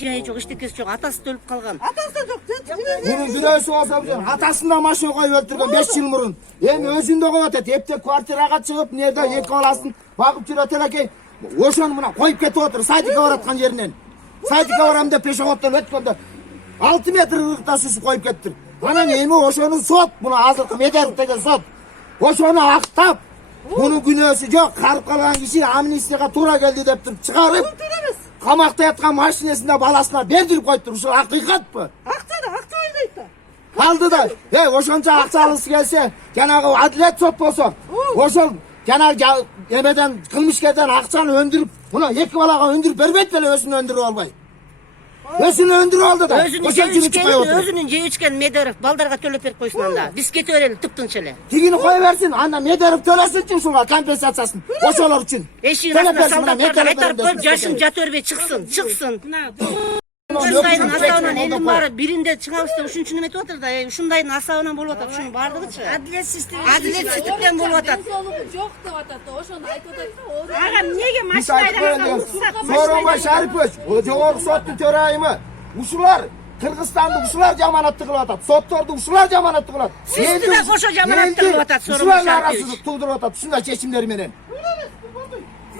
жайы жок, эчтекеси жок. Атасы да өлүп калган. Атасы да жок. Bunun günahısı olsa bile atasında maşına koyup öldürgen 5 yıl murun. Hem özünde koyup ötet. Hep de kvartiraga çıkıp nerede iki balasın bakıp jürötele key. Oşonu buna koyup ketip otur. Saydıka varatkan yerinden. Saydıka varam da peşe ottan ötkende. 6 metre ırıkta süsü koyup kettir. Bana neymi oşonu sot. Buna azırkı mederik degen sot. Oşonu aktap. Bunun günahısı yok. Karıp kalan kişi amnistiyaga tura geldi dep turup çıkarıp. Kamakta yatkan maşinesinde balasına berdirip koyuptur. Şu hakikat mı? Akça oynayıp da. Kaldı da, oşonca akça alısı gelse, genagi adilet sot bolsa, oşol genagi emeden kılmışkerden akçanı öndürüp, buna iki balaga öndürüp berbet bile özünü öndürüp olmay. Özünü öndürüp oldu da, özünün jey içken Mederov baldarga төлөп берип койсун anda. Биз кете берели тыптынча эле. Tigini koyuversin, anda Mederov tölesin için şunlar kompensasiyaсын, oşolar için. Eşiğin астына солдаттарга айтарып коюп, жашын жата бербей çıksın. Ушундайдын асабынан элдин баары биринде чыгабыз деп ушунчу неметип атыр да, ушундайдын асабынан болуп атат, ушунун баардыгычы. Адилетсиздиктен болуп атат. Жок деп атат да, ошону айтып атат да. Ага, эмнеге машина айдаган Сооронбай Шарипович, жогорку соттун төрайымы, ушулар Kırgızstan'da uşular jamanatты kılıp atat, sottordu uşular jamanatты kılıp atat. Sizdi de koşa jamanatты kılıp atat, Sooronbay Uşularla Şaripovich. arasızlık tuğdurup atat, şunday çeşimleri menen.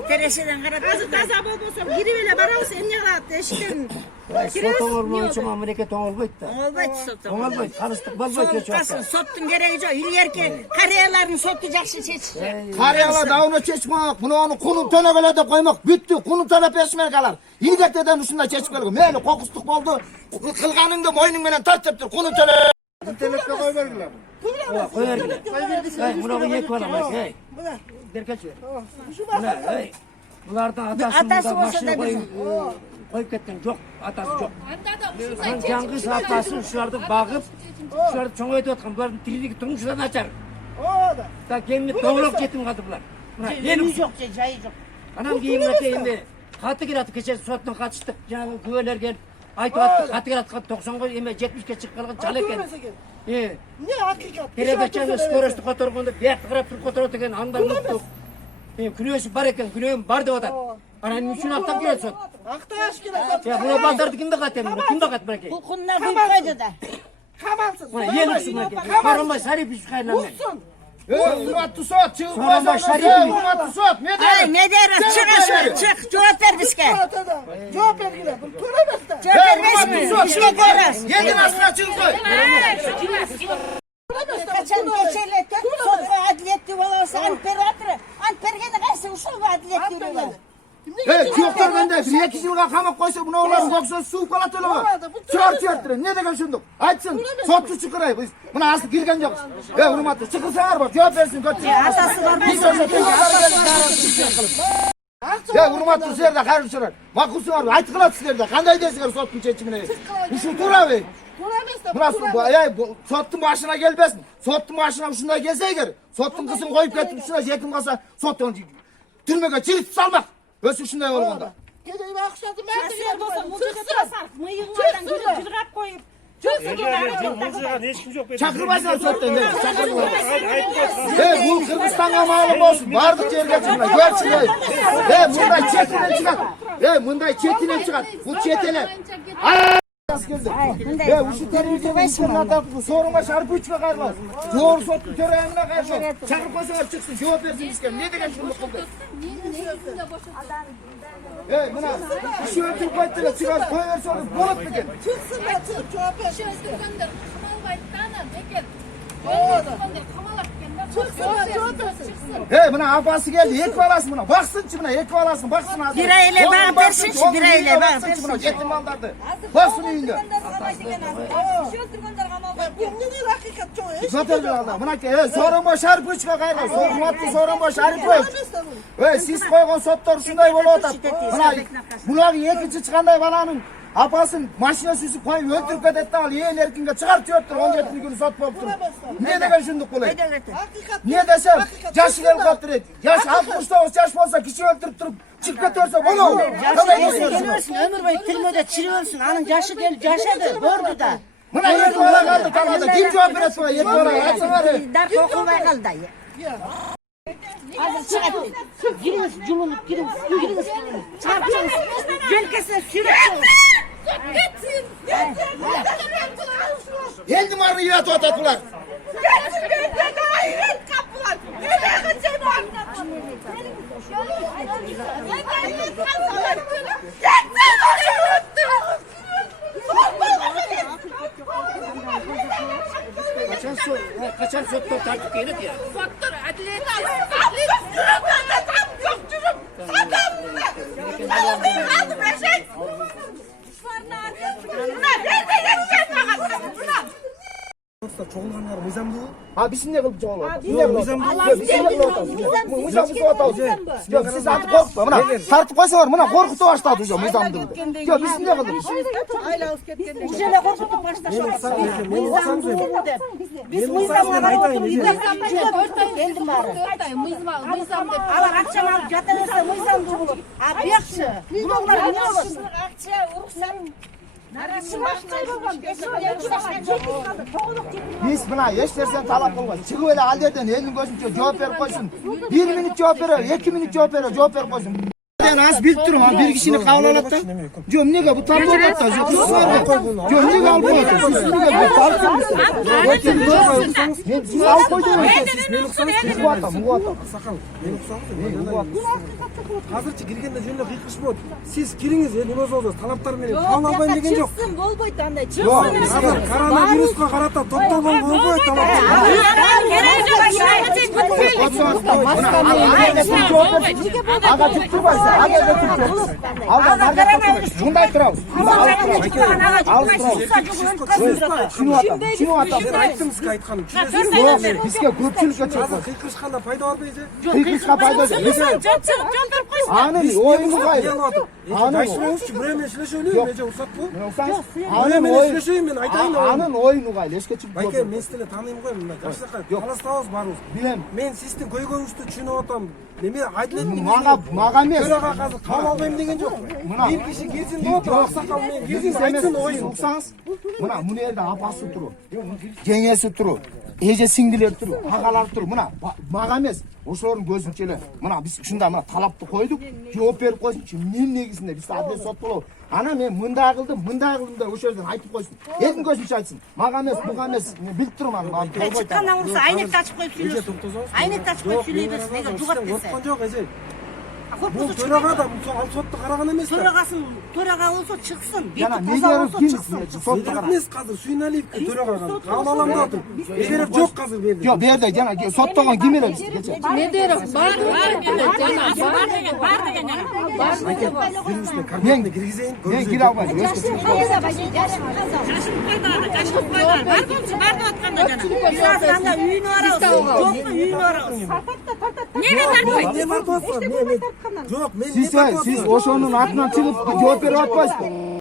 Tereşeden karab. Азыр таза болбосо кирип эле барабыз, эмне кылат эшиктен. Сот оңолмоюнчу мамлекет оңолбойт да. Оңолбойт сот. Оңолбойт, карыздык болбойт эч убакта. Соттун кереги жок. Илгерки карыялардын соту жакшы чечти. Karıyalar dağını çeşmek, bunu onu kunun tönögelerde koymak, büttü, kunun tönöp esmek alar. İlgekten uşunda çeşip geldi. Meyli kokustuk oldu, kılganında boynun menen tartıptır, kunun tönöp. İnternette koy vergiler. Koy vergiler. Buna bu yek var ama, hey. Berkeç ver. Hey. Bulardan atasını maşına koyup ketken yok, atası yok. Жаңғыз атасы ушуларды багып, ушуларды чоңойтуп аткан, булардын тирилиги турмушунан начар. Да кемине тоңолоп жетим калды булар. Жери жок, жайы жок. Анан кийин мынакей эми каты келат, кече соттон катыштык, жаңы күбөлөр келип айтып атты, каты келат, 90го эме 70ке чыгып калган жал экен. Не акыйкат? Передачаны скоросту которгондо биякты карап туруп которот экен, андай муктук. Күнөөсү бар экен, күнөөм бар деп атат. Анан эмне үчүн актап келет сот? Акташ келет. Мына балдарды ким багат эми? Ким багат мынакей? Бул кунна куйуп койду да. Камалсыз. Мына ел үчүн мынакей. Сооронбай Шарипович кайрылам. Урматтуу сот, чыгып Сооронбай койсоңуз, Шарипович. урматтуу сот, Ай, Мederov чык, жооп бер бизге. Жооп бергиле, бул төлөбөс да. Жооп бербейсизби? Ишке көрөс. Елдин астына чыгып кой. Качан кечелетти, сотко адилеттүү болобуз, ант бергени кайсы ушул адилеттүү болот. Күйөктөр менде 1-2 жылга камап койсо, мына олардын кокусу сууп калат эле го. Чыгартыр. Не деген ушундук? Айтсын, сотчу чыкырай. Биз мына азыр кирген жокпуз. Урматтуу, чыкырсаңар бар, жооп берсин көчү. Атасы барбайсың. Урматтуу, силерде кайрылып чыгар. Макулсуңар, айтып калат силерде. Кандай дейсиңер соттун чечимине? Ушул туурабы? Мына соттун башына келбесин. Соттун башына ушундай келсе эгер, соттун кызын коюп кетип ушундай жетим калса, соттон түрмөгө чиритип салмак. Өсү ушундай болгондо. Кедей акчасы мен Сен болсо мужикка мыйыңардан жыргап коюп. Чакырбайсың соттон. Бул Кыргызстанга маалым болсун, бардык жерге чыкпай, көрчүлөй. Мындай четинен чыгат. Бул чет эле. Ушул телевизордун Сооронбай Шариповичке кайрылат. Жогорку соттун төрайымына кайрылат. Чакырып койсоңор чыксын, жооп берсин бизге. Эмне деген ушундук кылды? Мына иши өтүрүп койду эле, чыгар кое берсеңиз болот бекен. чыксын да, чыгып жооп берсин. Öldürgöndür, kamalbaydı da anam, eken. Öldürgöndür, kamalak eken da. Жооп берсин. Мына апасы келди, эки баласы мына. Баксынчы мына, эки баласын баксын азыр. Bir ay эле багып берсинчи, bir ay эле багып берсинчи. Мына жетим балдарды. Баксын үйүндө. Эмнеге акыйкат жок? Көтөрүп алды. Мынакей, Сооронбай Шариповичке кайрылат. Урматтуу Сооронбай Шарипович. Сиз койгон соттор ушундай болуп атат. Мына булар экинчи чыккандай баланын апасын машина сүзүп коюп өлтүрүп кетет да, ал ээн эркинге чыгарып жибептир, 17-күнү сот болуптур. Эмне деген ушундук болот? Эмне десем, жашы келип калыптыр. Жаш 69 жаш болсо, киши өлтүрүп туруп чыгып кете берсе болобу? Өмүр бою түрмөдө чирip өлсүн, анын жашы келип жашады, көрдү да. Мына эки бала калды талаада. Ким жооп берет буга эки балага? Айтсаңар. Дарк окубай калды. Азыр чыгат. Кириңиз, жумунуп кириңиз. Чыгып чыгыңыз. Желкесине сүйрөп чыгыңыз. Hakkını yiyetti otattılar. Kaçan sottor tartıp gelip ya. Sottur, adliye çoğulganlar mıyzam değil. Ha biz ne kılıp çoğul otat? Mıyzam biz otat. Yok siz artık korkma. Mına tartıp koysalar mına korkutu başladı hocam mıyzam dedi. Yok biz ne kılıp? Uşele korkutup başlaşıyor. Biz mıyzamla oturduk. Geldim bari. Mıyzam dedi. Alar akşam alıp yatırırsa mıyzam durulur. Abi yakşı. Bunlar ne olur? Biz buna eş versen talap olmaz. Çıkıp öyle hallerden elini gözünce cevap ver koysun. 1 minut cevap veriyor, 2 minut cevap veriyor, cevap ver koysun. Ben az bilip durum ha bir kişini kavlalıp da. Diyorum ne bu tartı olat da. Diyorum ne al bu olat. Siz ne bu tartı mısın? Siz al koydunuz. Siz bu atam, bu atam. Sakal, beni kusanız Hazırçı girgende jönüne kıyıkış bu. Siz kiriniz ya, nime olacağız? Talaplar beni kan almayın degen yok. Çıksın bol boyutanda çıksın. Yok, hazır koronavirüs'e karata toptan bol boy talapçı. Aga çıktı başta. Aga götürdü. Aga nerede? Bunday kral. Şunu atam. Şunu atam. Ben ayttım size aytkanım. Yok, bizge köpçülükçe çıktı. Hazır kıyıkışkanda payda var beyce. Kıyıkışka fayda yok. Anın oyunu kaydı. Yaşmıyoruz buraya meşle söyleyeyim. Mece uçak bu. Anın Buraya oyunu. meşle söyleyeyim ben aytayım da. Anın oyunu kaydı. Eşke çıktı. Bayke men sizle tanıyım koyayım ben. Yaşlıqa Kalastabız barız. Bilem. Men sizden көйгөңүздү түшүнүп атам. Неме айтылет Maga mes. Төрага казыр кам албайм деген жок. Бир киши келсин деп атыр, аксакал мен келсин айтсын оюн. Uksаңыз, мына мына жерде апасы тұру, жеңесі тұру, эже сиңдилер тұру, ағалар тұру. Мына мага емес, ошолордун көзүнчө эле. Мына биз ушундай мына талапты койдук, жооп берип койсунчу. Эмненин негизинде биз адилет сот болобу. Ана мен мындай кылдым деп ошол жерден айтып койсун. Элдин көзүнчө айтсын. Мага емес, буга емес. Мен билип турман. Çıkkandan vursa aynekte açıp koyup söylüyorsun. Aynekte açıp koyup söyleyebilirsin. Neге jugat dese. Корккон жок эже. Бул Korkusu төрага çıkmasın. да ал сотто караган эмес да. Töraga olsa çıksın. Жана Beti toza негер olsa ким çıksın. сотто кара. Эмес казыр Сүйналиевке төрага кам алам деп атыр. Эгер жок казыр берди. Жок, берде жана соттогон ким эле бизди кече. Ne derim? Var Биринчиден кабинетине киргизейин. Мен кире албайм. Эшке чыгып Birazdan üyünü ararız. Yok mu üyünü ararız. эмне тартып атасың? Жок, мен Siz ошонун атынан чыгып жооп берип атпайсызбы?